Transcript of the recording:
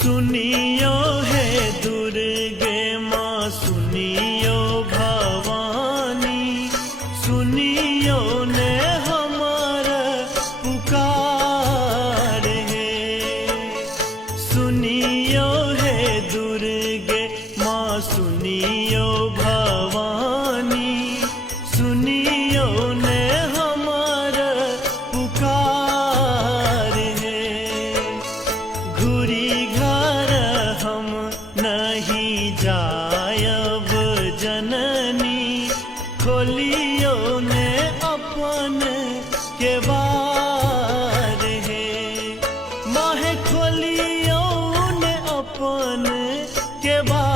सुनियो हे दुर्गे माँ, सुनियो भवानी, सुनियो ने हमारा पुकार है। सुनियो हे दुर्गे माँ, सुनियो भवानी, सुनियो ने हमारा पुकार है। घुरी घर हम नहीं जायब जननी, खोलियो ने अपन के बार है। माहे खोलियो ने अपन के बार